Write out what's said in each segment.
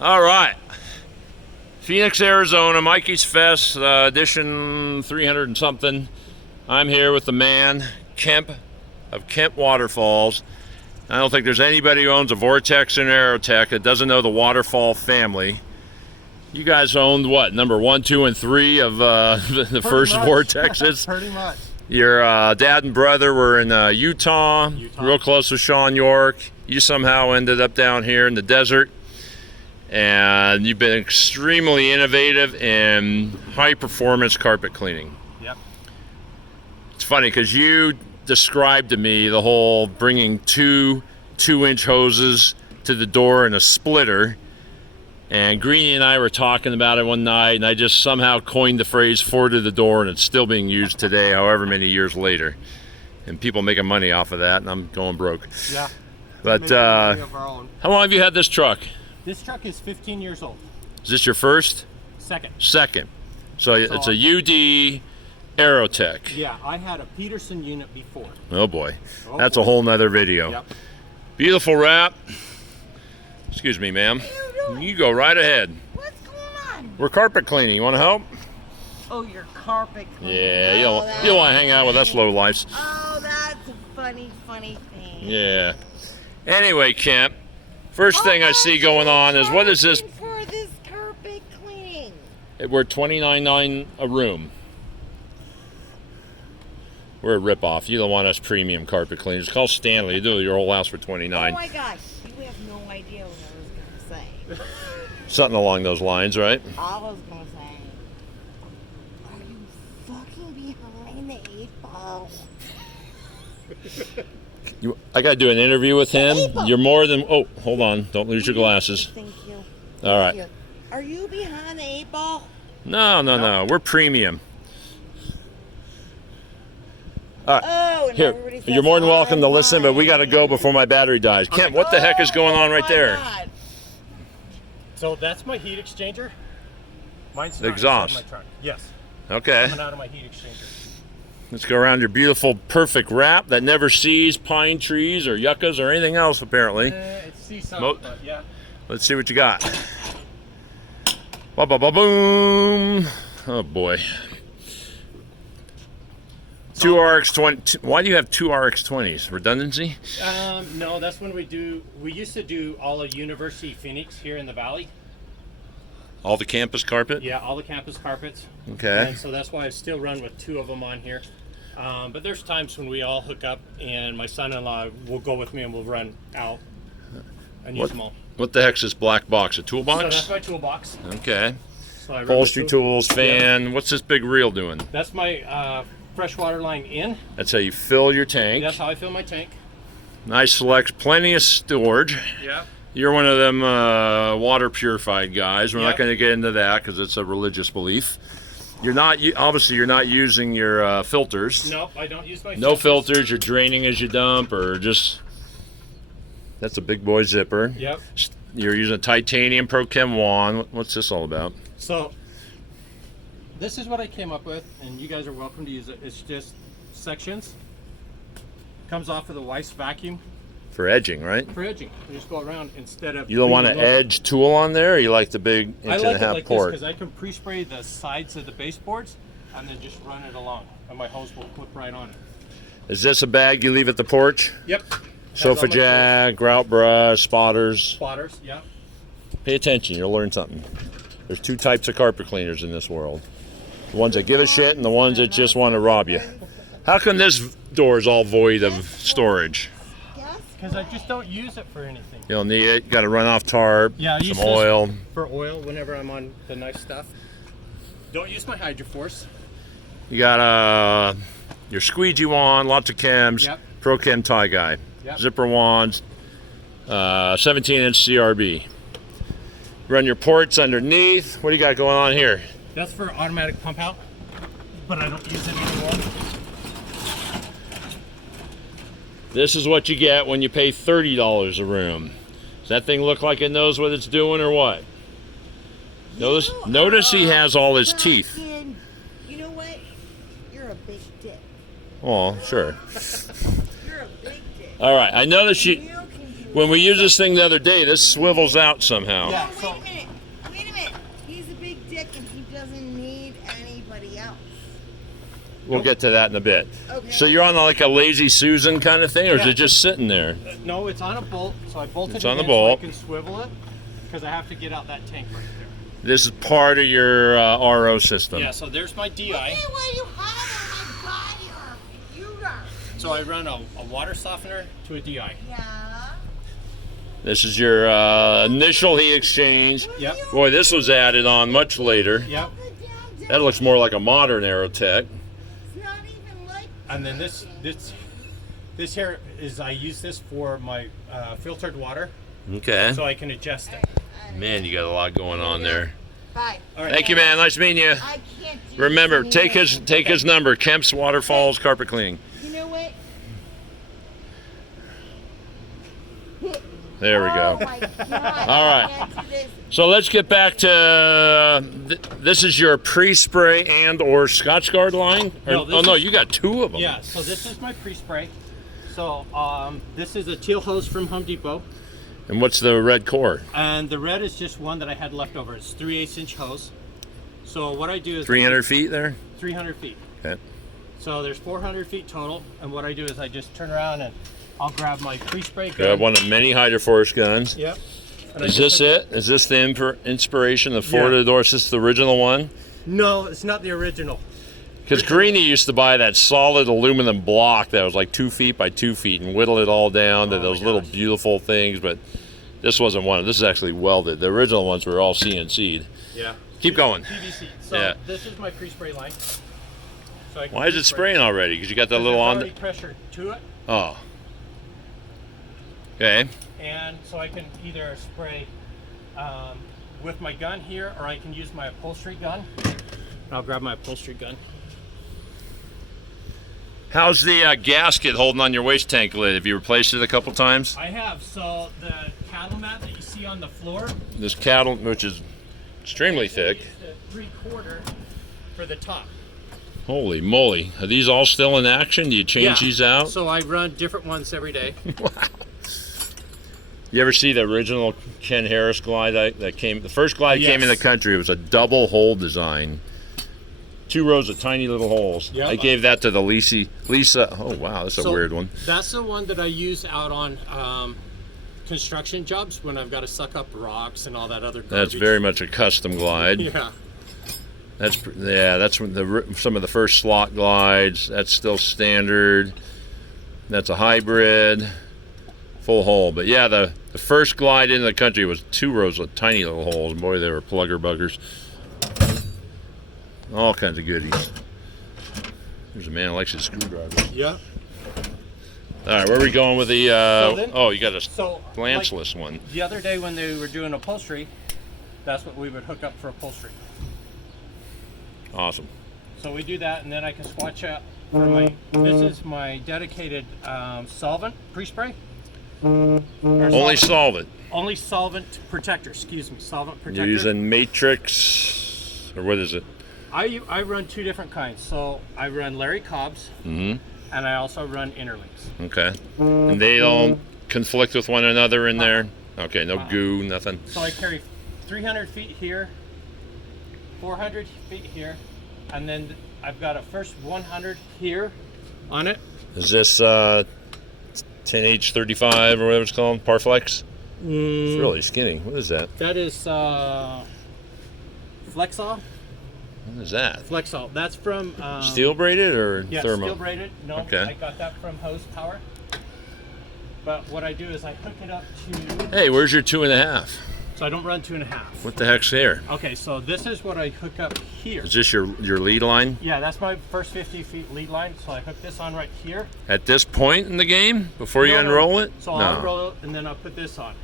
All right. Phoenix, Arizona, Mikey's Fest, edition 300 and something. I'm here with the man, Kemp, of Kemp Waterfalls. I don't think there's anybody who owns a Vortex and Aerotech that doesn't know the Waterfall family. You guys owned what, number 1, 2, and 3 of the first Vortexes? Pretty much. Your dad and brother were in Utah, real close with Sean York. You somehow ended up down here in the desert. And you've been extremely innovative in high-performance carpet cleaning. Yep. It's funny because you described to me the whole bringing two 2-inch hoses to the door and a splitter. And Greenie and I were talking about it one night, and I just somehow coined the phrase "four to the door," and it's still being used today, however many years later. And people making money off of that, and I'm going broke. Yeah. But how long have you had this truck? This truck is 15 years old. Is this your first? Second. Second. So it's a UD Aerotech. Yeah, I had a Peterson unit before. Oh boy. That's a whole nother video. Yep. Beautiful wrap. Excuse me, ma'am. You go right ahead. What's going on? We're carpet cleaning. You want to help? Oh, you're carpet cleaning. Yeah, you don't want to hang out with us low lifes. Oh, that's a funny thing. Yeah. Anyway, Kemp, first thing I see going on is, what is this? For this carpet cleaning. We're $29.9 a room. We're a ripoff. You don't want us premium carpet cleaners. Call Stanley. You do your whole house for $29. Oh my gosh, you have no idea what I was gonna say. Something along those lines, right? I was gonna say, are you fucking behind the 8-ball? I got to do an interview with him. You're more than... Oh, hold on. Don't lose your glasses. Thank you. All right. Thank you. Are you behind the 8-ball? No. We're premium. All right. Oh, and Here, everybody says, you're more than welcome to I'm listen, but we got to go before my battery dies. Kemp, what the heck is going on right my there? God. So that's my heat exchanger. Mine's The exhaust. My truck. Yes. Okay. Coming out of my heat exchanger. Let's go around your beautiful, perfect wrap that never sees pine trees or yuccas or anything else, apparently. It sees something, but yeah. Let's see what you got. Ba-ba-ba-boom. Oh, boy. Two RX-20. Why do you have two RX-20s? Redundancy? No, that's when we used to do all of University Phoenix here in the valley. All the campus carpet? Yeah, all the campus carpets. Okay. And so that's why I still run with 2 of them on here. But there's times when we all hook up and my son-in-law will go with me and we'll run out and use them all. What the heck's this black box? A toolbox? So that's my toolbox. Okay. So I run Upholstery with tools, fan. What's this big reel doing? That's my freshwater line in. That's how you fill your tank. That's how I fill my tank. Nice select, plenty of storage. Yeah. You're one of them water purified guys. We're not Yep. going to get into that because it's a religious belief. You're not obviously you're not using your filters. Nope, I don't use my No filters. You're draining as you dump, or just that's a big boy zipper. Yep. You're using a titanium Pro Chem wand. What's this all about? So this is what I came up with, and you guys are welcome to use it. It's just sections. Comes off of the Weiss vacuum For edging, right? for edging. You just go around instead of. You don't want an cleaning edge tool on there, or you like the big I like it inch-and-a-half like port? this because I can pre-spray the sides of the baseboards and then just run it along, and my hose will clip right on it. Is this a bag you leave at the porch? Yep. Sofa jag, grout brush, spotters. Spotters. Yep. Pay attention, you'll learn something. There's 2 types of carpet cleaners in this world. The ones that give a shit and the ones that just want to rob you. How come this door is all void of storage? Because I just don't use it for anything. You don't need it. You got to run off tarp, Yeah, I use some this oil. for oil whenever I'm on the nice stuff. Don't use my Hydroforce. You got your squeegee wand, lots of chems, Yep. Pro Chem tie guy, Yep. zipper wands, 17-inch CRB. Run your ports underneath. What do you got going on here? That's for automatic pump out, but I don't use it anymore. This is what you get when you pay $30 a room. Does that thing look like it knows what it's doing or what? Notice he has all his teeth. You know what? You're a big Oh, sure. You're a big dick. All right, I noticed you. You can do When we used this thing the other day, this swivels out somehow. Yeah. Wait a minute. Wait a minute. He's a big dick and he doesn't need anybody else. We'll get to that in a bit. Okay. So you're on like a lazy Susan kind of thing, or is Yeah. it just sitting there? No, it's on a bolt, so I bolted It's it on the in bolt. so I can swivel it because I have to get out that tank right there. This is part of your RO system. Yeah, so there's my DI. Hey, what you have on my body or computer? So I run a water softener to a DI. Yeah. This is your initial heat exchange. Yep. Boy, this was added on much later. Yep. That looks more like a modern Aerotech. It's not even like. And then this here is, I use this for my filtered water, Okay. so I can adjust it. Man, you got a lot going on there. Bye. All right. Thank you, man. Nice meeting you. I can't do Remember, this take anymore. his number. Kemp's Waterfalls Carpet Cleaning. You know what? There we Oh go. my God. All right. I can't do this. So let's get back to this is your pre-spray and or Scotch Guard line. No, this oh no, is- you got two of them. Yeah, so this is my pre-spray. So this is a teal hose from Home Depot. And what's the red core? And the red is just one that I had left over. It's 3/8 inch hose. So what I do is 300 feet there. 300 feet. Okay. So there's 400 feet total. And what I do is I just turn around and I'll grab my pre-spray gun. Got one of many Hydroforce guns. Yep. And I Is just this it? Is this the inspiration? The Florida Is this the original one? No, it's not the original. Because Greeny used to buy that solid aluminum block that was like 2 feet by 2 feet and whittle it all down to Oh my those little gosh. beautiful things. But this wasn't one. This is actually welded. The original ones were all CNC'd. Yeah. Keep going. PVC. So Yeah. this is my pre-spray line. So I can Why is it pre-spray. spraying already? Because you got that There's little on. already pressure to it. Oh. Okay. And so I can either spray with my gun here, or I can use my upholstery gun. I'll grab my upholstery gun. How's the gasket holding on your waste tank lid? Have you replaced it a couple times? I have, so the cattle mat that you see on the floor, This cattle, which is extremely thick. is the 3/4 for the top. Holy moly. Are these all still in action? Do you change these out? So I run different ones every day. You ever see the original Ken Harris glide that came? The first glide came in the Yes. country. It was a double hole design. 2 rows of tiny little holes. Yep. I gave that to the Lisa. Oh wow, that's a So weird one. That's the one that I use out on construction jobs when I've got to suck up rocks and all that other garbage. That's very much a custom glide. Yeah. That's when some of the first slot glides. That's still standard. That's a hybrid, full hole. But yeah, the first glide into the country was 2 rows of tiny little holes. Boy, they were plugger buggers. All kinds of goodies. There's a man who likes his screwdriver. Yeah. All right, where are we going with the? then- Oh, you got a So blanchless one. the other day when they were doing upholstery, that's what we would hook up for upholstery. Awesome. So we do that, and then I can swatch out for my. This is my dedicated solvent pre-spray. Only solvent. Only solvent protector. Excuse me, solvent protector. You're using Matrix, or what is it? I run 2 different kinds. So I run Larry Cobb's, Mm-hmm. and I also run Interlinks. Okay. And they don't conflict with one another in there? Okay, no goo, nothing. So I carry 300 feet here, 400 feet here, and then I've got a first 100 here on it. Is this 10H35 or whatever it's called? Parflex? It's really skinny. What is that? That is Flexol. What is that? Flexol. That's from Steel braided or yeah, thermo? steel braided. No, Okay. I got that from Hose Power. But what I do is I hook it up to. Hey, where's your 2.5? So I don't run 2.5. What the heck's here? Okay, so this is what I hook up here. Is this your lead line? Yeah, that's my first 50 feet lead line. So I hook this on right here. At this point in the game? Before you No, no. unroll it? So I'll unroll it and then I'll put this on.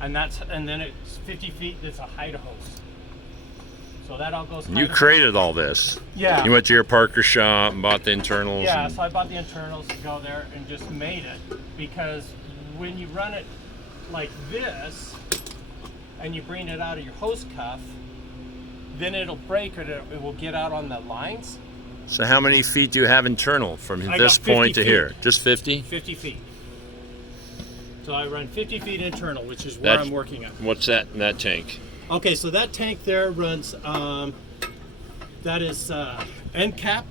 And then it's 50 feet, it's a hide hose. So that all goes. You hide created all this. hose. Yeah. You went to your Parker shop and bought the internals. Yeah, and- so I bought the internals to go there and just made it, because when you run it like this and you bring it out of your hose cuff, then it'll break or it will get out on the lines. So how many feet do you have internal from I this got 50 point to feet. here? Just 50? 50 feet. So I run 50 feet internal, which is where I'm working at. What's that in that tank? Okay, so that tank there runs, that is end cap.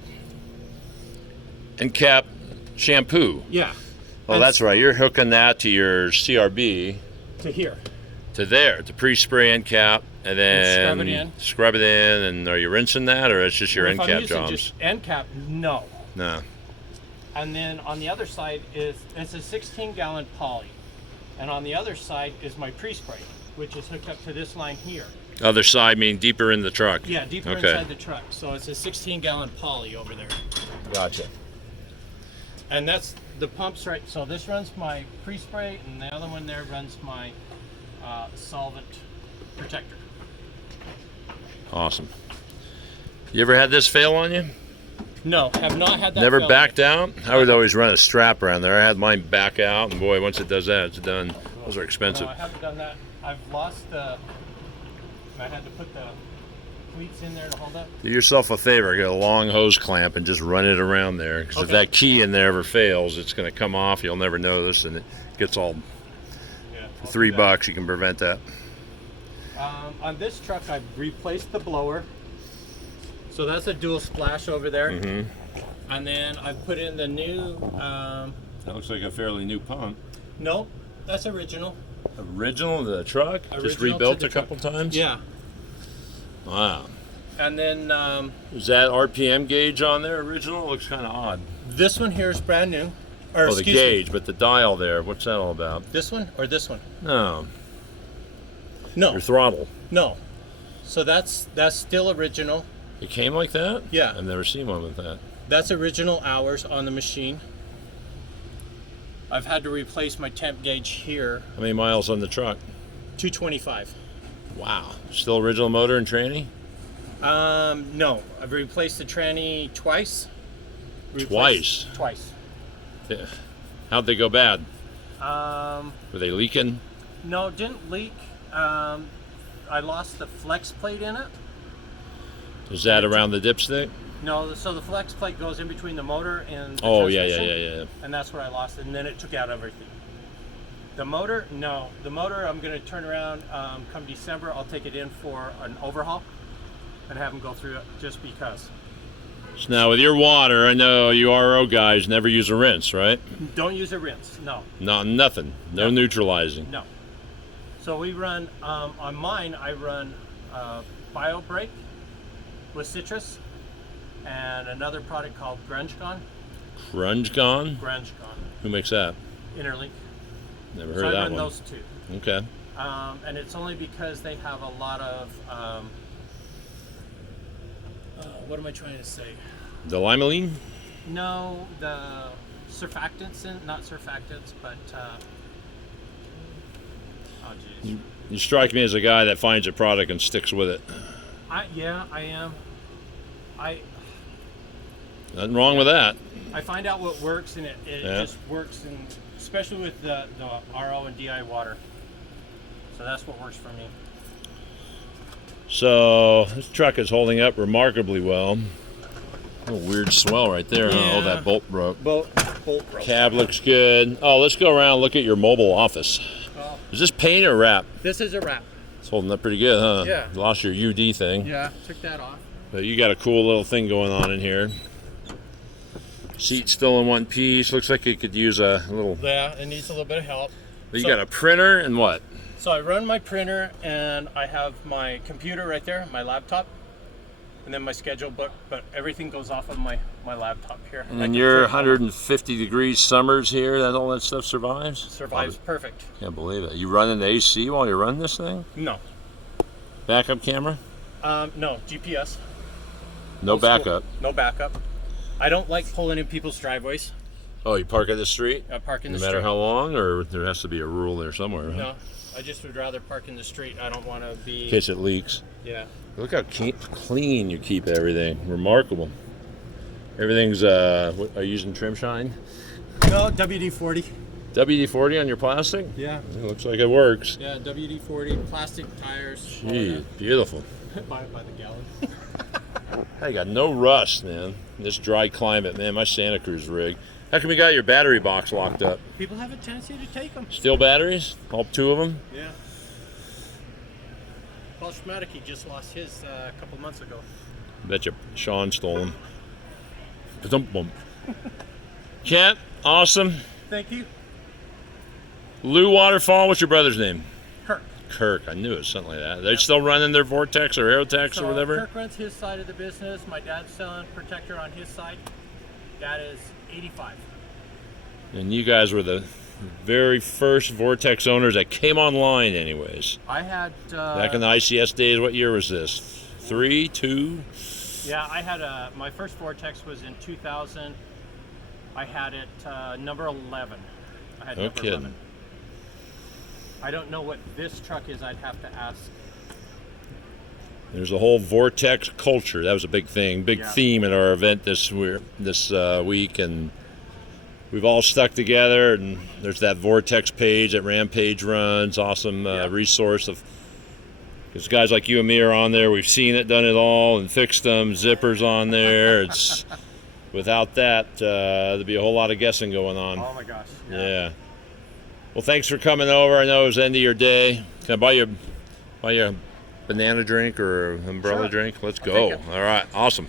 And cap shampoo. Yeah. Oh, that's right. You're hooking that to your CRB. To here. To there, to pre-spray end cap, and then scrub it in. Scrub it in, and are you rinsing that, or it's just your end If I'm cap using jobs? just end cap, no. No. And then on the other side it's a 16-gallon poly. And on the other side is my pre-spray, which is hooked up to this line here. Other side meaning deeper in the truck. Yeah, deeper Okay. inside the truck. So it's a 16-gallon poly over there. Gotcha. And that's the pumps, right? So this runs my pre-spray, and the other one there runs my solvent protector. Awesome. You ever had this fail on you? No, have not had that. Never fail. backed out? I would always run a strap around there. I had mine back out, and boy, once it does that, it's done. Those are expensive. No, I haven't done that. I've lost the. I had to put the cleats in there to hold up. Do yourself a favor, get a long hose clamp and just run it around there. Because if Okay. that key in there ever fails, it's going to come off. You'll never notice, and it gets all. Yeah. For $3, you can prevent that. On this truck, I've replaced the blower. So that's a dual splash over there. Mm-hmm. And then I put in the new. That looks like a fairly new pump. No, that's original. Original to the truck? Just Original rebuilt to a the couple times? Yeah. Wow. And then Is that RPM gauge on there original? It looks kind of odd. this one here is brand new. Or, Oh, the excuse gauge, but the dial there, what's that all about? me, this one or this one? No, No, your throttle. no. So that's still original. It came like that? Yeah. I've never seen one with that. That's original hours on the machine. I've had to replace my temp gauge here, How many miles on the truck? 225. Wow. Still original motor and tranny? No, I've replaced the tranny twice. Twice? Twice. Yeah. How'd they go bad? Um, Were they leaking? no, it didn't leak. I lost the flex plate in it. Was that around the dipstick? No, so the flex plate goes in between the motor and the Oh, yeah. transmission, and that's where I lost it, and then it took out everything. The motor, no. The motor, I'm going to turn around come December. I'll take it in for an overhaul and have them go through it just because. So now with your water, I know you RO guys never use a rinse, right? Don't use a rinse, no. Nothing. No neutralizing. No. So we run, on mine, I run Bio Brake with citrus and another product called Grunge Gone. Grunge Gone? Grunge Gone. Who makes that? Interlink. Never So heard I of that run one. those two. Okay. And it's only because they have a lot of, what am I trying to say? The limonene? No, the surfactants, not surfactants, but, oh geez. You strike me as a guy that finds a product and sticks with it. Yeah, I am. Nothing wrong with that. I find out what works, and it Yeah. just works, and especially with the RO and DI water. So that's what works for me. So this truck is holding up remarkably well. A weird swell right there. Huh? Oh, Yeah. that bolt broke. Bolt broke. Cab looks good. Oh, let's go around and look at your mobile office. Oh, Is this paint or wrap? this is a wrap. It's holding up pretty good, huh? Yeah. You lost your UD thing. Yeah, took that off. But you got a cool little thing going on in here. Seat still in one piece. Looks like it could use a little. Yeah, it needs a little bit of help. You So- got a printer and what? So I run my printer, and I have my computer right there, my laptop, and then my schedule book, but everything goes off of my laptop here. And I can your print 150 degrees summers here, that all that stuff survives? survives perfect. Can't believe it. You running the AC while you're running this thing? No, Backup camera? no GPS. No Old school. backup. No backup. I don't like pulling in people's driveways. Oh, you park at the street? I park in No the matter street. how long, or there has to be a rule there somewhere, huh? No, I just would rather park in the street. I don't want to be. In case it leaks. Yeah. Look how clean you keep everything. Remarkable. Everything's, what, are you using trim shine? No, WD-40. WD-40 on your plastic? Yeah. It looks like it works. Yeah, WD-40, plastic tires. Gee, beautiful. Buy it by the gallon. I got no rust, man. In this dry climate, man, my Santa Cruz rig. How come you got your battery box locked up? People have a tendency to take them. Steel batteries? All 2 of them? Yeah. Paul Schmadeke just lost his a couple months ago. Bet you Sean stole them. Ba-dum-bum. Kemp, awesome. Thank you. Lou Waterfall, what's your brother's name? Kirk. Kirk, I knew it was something like that. They're still running their Vortex or Aerotech or whatever? Kirk runs his side of the business. My dad's selling protector on his side. Dad is 85. And you guys were the very first Vortex owners that came online anyways. I had... Back in the ICS days, what year was this? 3, 2? Yeah, I had my first Vortex was in 2000. I had it number 11. I had No number kidding. 11. I don't know what this truck is. I'd have to ask. There's a whole Vortex culture. That was a big thing, big Yeah. theme at our event this week, and we've all stuck together. And there's that Vortex page that Rampage runs. Awesome resource of. Because guys like you and me are on there. We've seen it, done it all, and fixed them. Zippers on there. It's without that, there'd be a whole lot of guessing going on. Oh my gosh. Yeah. Well, thanks for coming over. I know it was the end of your day. Can I buy you a banana drink or an umbrella Sure. drink? Let's I'll go. take it. All right. Awesome.